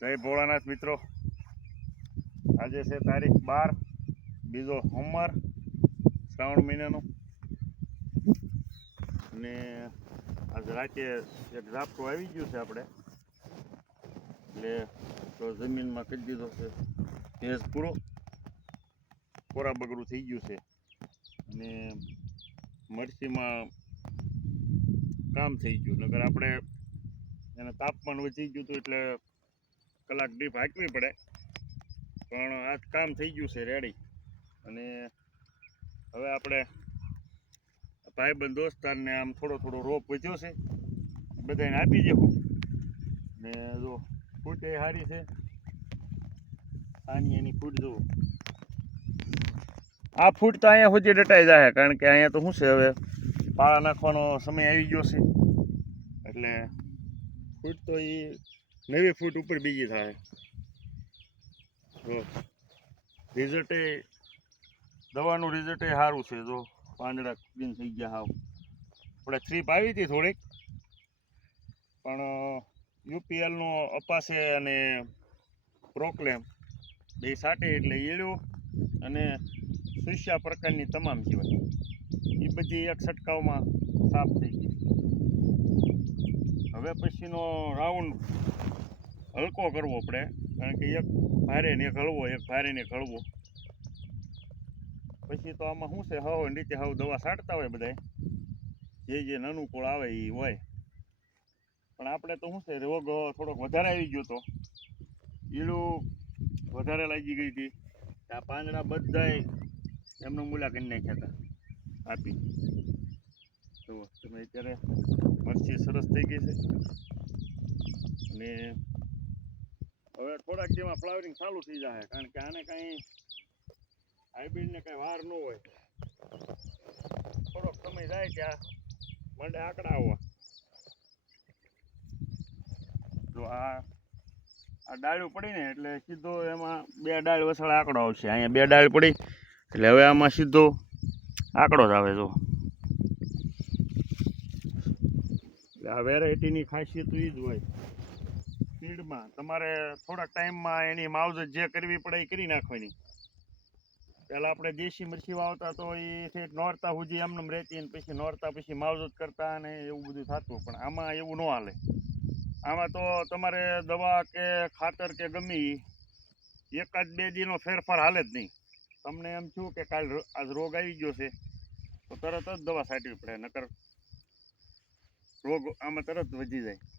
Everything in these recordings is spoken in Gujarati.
જય ભોળાનાથ મિત્રો, આજે છે તારીખ 12 બીજો સોમવાર શ્રાવણ મહિનાનો અને આજ રાતે એક ઝાપટું આવી ગયું છે આપણે એટલે તો જમીનમાં કરી દીધો છે ભેજ પૂરો કોરા બગડું થઈ ગયું છે અને મરચીમાં કામ થઈ ગયું નકર આપણે એને તાપમાન વધી ગયું હતું એટલે કલાક દીપ હાંકવી પડે પણ આજ કામ થઈ ગયું છે રેડી અને હવે આપણે ભાઈબંધ દોસ્તારને આમ થોડો રોપ વધ્યો છે બધાને આપી દેવું ને જો ફૂટ એ સારી છે આની એની ફૂટ જુઓ આ ફૂટ તો અહીંયા સુધી ડટાઈ જાય કારણ કે અહીંયા તો શું છે હવે પાળા નાખવાનો સમય આવી ગયો છે એટલે ફૂટ તો એ 90 ફૂટ ઉપર બીજી થાય જો રિઝલ્ટ દવાનું રિઝલ્ટ સારું છે જો પાંદડા ક્લીન થઈ ગયા હાવ આપણે થ્રીપ આવી હતી થોડીક પણ યુપીએલનું અપાસે અને પ્રોક્લેમ બે સાટે એટલે ઈળું અને સુસ્યા પ્રકારની તમામ જીવાત એ બધી એક છંટકાવમાં સાફ થઈ ગઈ હવે પછીનો રાઉન્ડ હલકો કરવો પડે કારણ કે એક ભારે ને એક હળવો એક ભારે ને એક હળવો પછી તો આમાં શું છે હવ રીતે હવ દવા છાંટતા હોય બધાય જે અનુકૂળ આવે એ હોય પણ આપણે તો શું છે રોગ થોડોક વધારે આવી ગયો હતો ઈળું વધારે લાગી ગઈ હતી આ પાંદડા બધાય એમનું મૂલા કરી નાખ્યા હતા આપી તો તમે અત્યારે મરચી સરસ થઈ ગઈ છે અને હવે થોડાક જેમાં ફ્લાવરિંગ ચાલુ થઈ જાય કારણ કે આને કાંઈ હાઇબ્રિડને કાંઈ વાર ન હોય થોડોક સમય જાય ત્યાં મંડે આંકડા આવવા જો આ ડાળું પડીને એટલે સીધો એમાં 2 ડાળ વસળ આંકડો આવશે અહીંયા 2 ડાળ પડી એટલે હવે આમાં સીધો આંકડો જ આવે જો એટલે આ વેરાયટીની ખાસિયત એ જ હોય ફીડમાં તમારે થોડાક ટાઈમમાં એની માવજત જે કરવી પડે એ કરી નાખવાની પહેલાં આપણે દેશી મરચી વાવતા તો એ નોરતા સુધી એમનેમ રહેતી અને પછી નોરતા પછી માવજત કરતા અને એવું બધું થતું પણ આમાં એવું ન હાલે આમાં તો તમારે દવા કે ખાતર કે ગમે એકાદ 2 દીનો ફેરફાર હાલે જ નહીં તમને એમ થયું કે કાલ આજ રોગ આવી ગયો છે તો તરત જ દવા છાંટવી પડે નકર રોગ આમાં તરત વધી જાય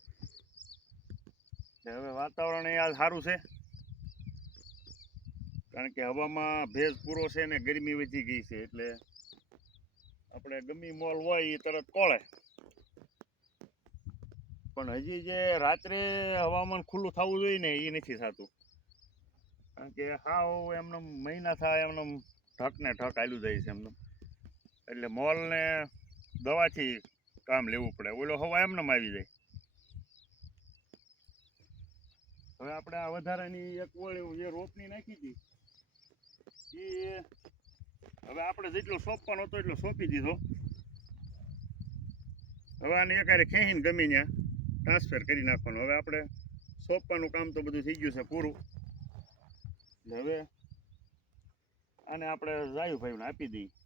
હવે વાતાવરણ એ આજ સારું છે કારણ કે હવામાં ભેજ પૂરો છે ને ગરમી વધી ગઈ છે એટલે આપણે ગમી મોલ હોય એ તરત કોળે પણ હજી જે રાત્રે હવામાન ખુલ્લું થવું જોઈએ ને એ નથી થતું કારણ કે હાવ એમને મહિના થાય એમને ઢક ને ઢક હાલ્યું જાય છે એમનું એટલે મોલને દવાથી કામ લેવું પડે ઓલો હવા એમનેમ આવી જાય હવે આપણે આ વધારાની એક ઓળી જે રોપની નાખી હતી એ હવે આપણે જેટલો સોંપવાનો હતો એટલો સોંપી દીધો હવે આને એકારે ખેંચીને ગમી ત્યાં ટ્રાન્સફર કરી નાખવાનું હવે આપણે સોંપવાનું કામ તો બધું થઈ ગયું છે પૂરું એટલે હવે આને આપણે જાયુભાઈને આપી દઈએ